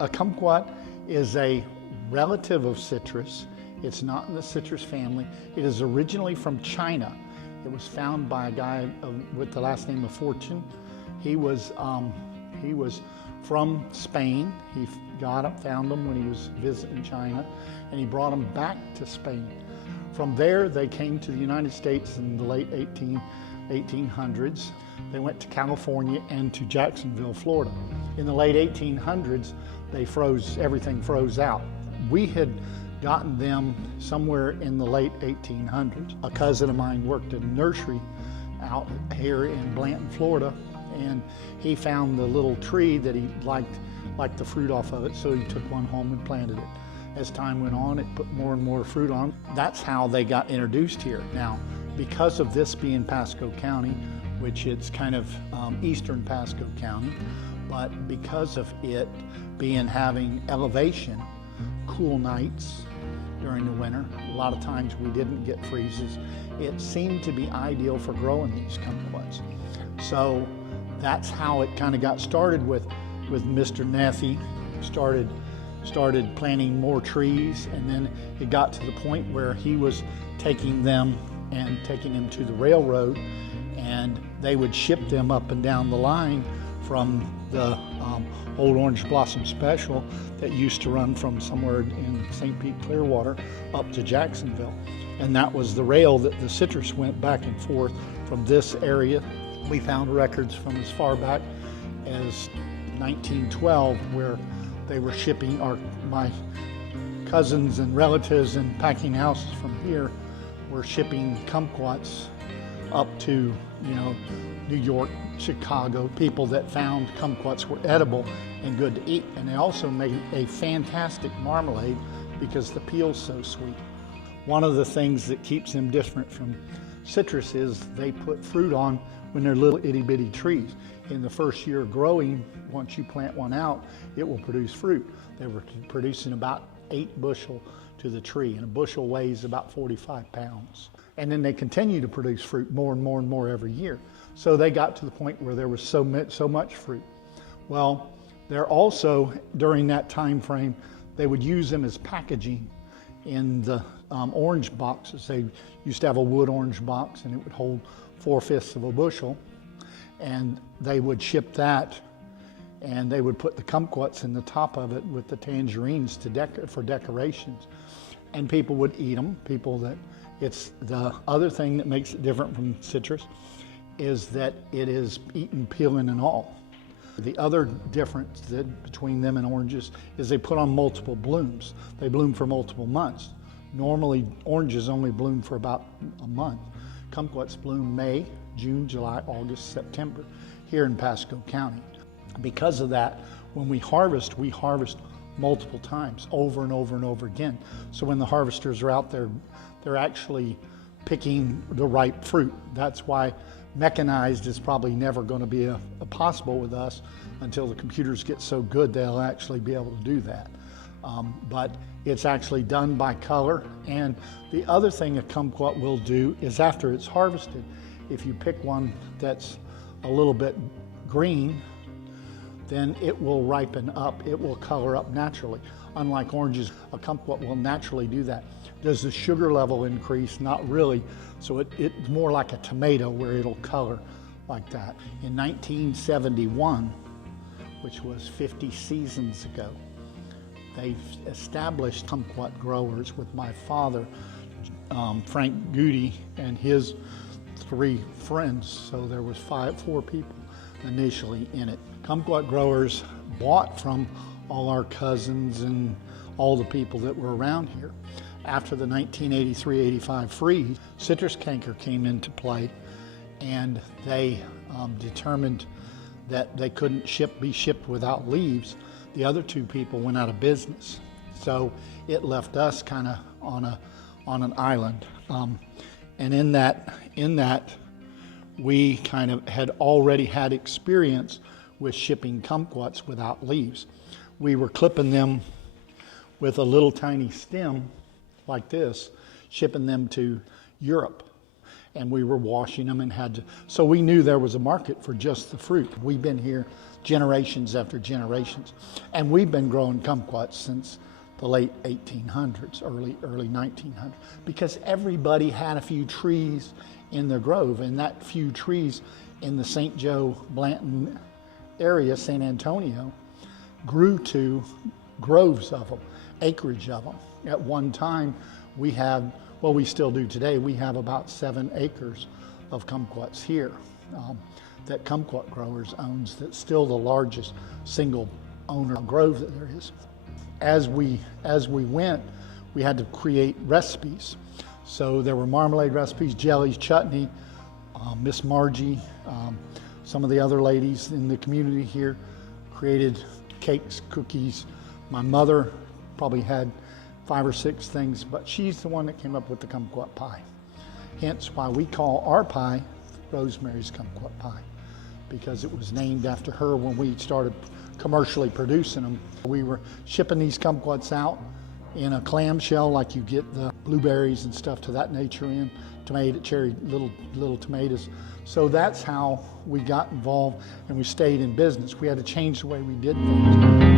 A kumquat is a relative of citrus. It's not in the citrus family. It is originally from China. It was found by a guy with the last name of Fortune. He was from Spain. He found them when he was visiting China, and he brought them back to Spain. From there, they came to the United States in the late 1800s. They went to California and to Jacksonville, Florida. In the late 1800s, everything froze out. We had gotten them somewhere in the late 1800s. A cousin of mine worked in a nursery out here in Blanton, Florida, and he found the little tree that he liked the fruit off of it, so he took one home and planted it. As time went on, it put more and more fruit on. That's how they got introduced here. Now, because of this being Pasco County, which it's kind of eastern Pasco County, but because of it having elevation, cool nights during the winter, a lot of times we didn't get freezes, it seemed to be ideal for growing these kumquats. So that's how it kind of got started with Mr. Neffy. Started planting more trees, and then it got to the point where he was taking them to the railroad, and they would ship them up and down the line from the Old Orange Blossom Special that used to run from somewhere in St. Pete, Clearwater, up to Jacksonville. And that was the rail that the citrus went back and forth from this area. We found records from as far back as 1912 where they were shipping, my cousins and relatives in packing houses from here were shipping kumquats up to, New York, Chicago, people that found kumquats were edible and good to eat. And they also made a fantastic marmalade because the peel's so sweet. One of the things that keeps them different from citrus is they put fruit on when they're little itty bitty trees. In the first year of growing, once you plant one out, it will produce fruit. They were producing about 8 bushel to the tree, and a bushel weighs about 45 pounds. And then they continue to produce fruit more and more and more every year. So they got to the point where there was so much fruit. Well, they're also, during that time frame, they would use them as packaging in the orange boxes. They used to have a wood orange box, and it would hold 4/5 of a bushel. And they would ship that, and they would put the kumquats in the top of it with the tangerines for decorations. And people would eat them. It's the other thing that makes it different from citrus is that it is eaten peeling and all. The other difference between them and oranges is they put on multiple blooms. They bloom for multiple months. Normally, oranges only bloom for about a month. Kumquats bloom May, June, July, August, September here in Pasco County. Because of that, when we harvest multiple times, over and over and over again. So when the harvesters are out there, they're actually picking the ripe fruit. That's why mechanized is probably never going to be a possible with us until the computers get so good they'll actually be able to do that. But it's actually done by color. And the other thing a kumquat will do is after it's harvested, if you pick one that's a little bit green, then it will ripen up, it will color up naturally. Unlike oranges, a kumquat will naturally do that. Does the sugar level increase? Not really. So it's more like a tomato where it'll color like that. In 1971, which was 50 seasons ago, they established kumquat growers with my father, Frank Goody, and his 3 friends. So there was 4 people initially in it. Kumquat growers bought from all our cousins and all the people that were around here. After the 1983-85 freeze, citrus canker came into play, and they determined that they couldn't be shipped without leaves. The other 2 people went out of business, so it left us kind of on an island. And in that, we kind of had already had experience with shipping kumquats without leaves. We were clipping them with a little tiny stem like this, shipping them to Europe. and we were washing them and had to, so we knew there was a market for just the fruit. We've been here generations after generations, and we've been growing kumquats since the late 1800s, early 1900s, because everybody had a few trees in their grove, and that few trees in the St. Joe Blanton area, San Antonio, grew to groves of them, acreage of them. At one time, we had, well, we still do today, we have about 7 acres of kumquats here that Kumquat Growers owns. That's still the largest single owner grove that there is. As we went, we had to create recipes. So there were marmalade recipes, jellies, chutney. Miss Margie, some of the other ladies in the community here created cakes, cookies. My mother probably had 5 or 6 things, but she's the one that came up with the kumquat pie. Hence why we call our pie Rosemary's Kumquat Pie, because it was named after her when we started commercially producing them. We were shipping these kumquats out in a clamshell like you get the blueberries and stuff to that nature in, cherry, little tomatoes. So that's how we got involved and we stayed in business. We had to change the way we did things.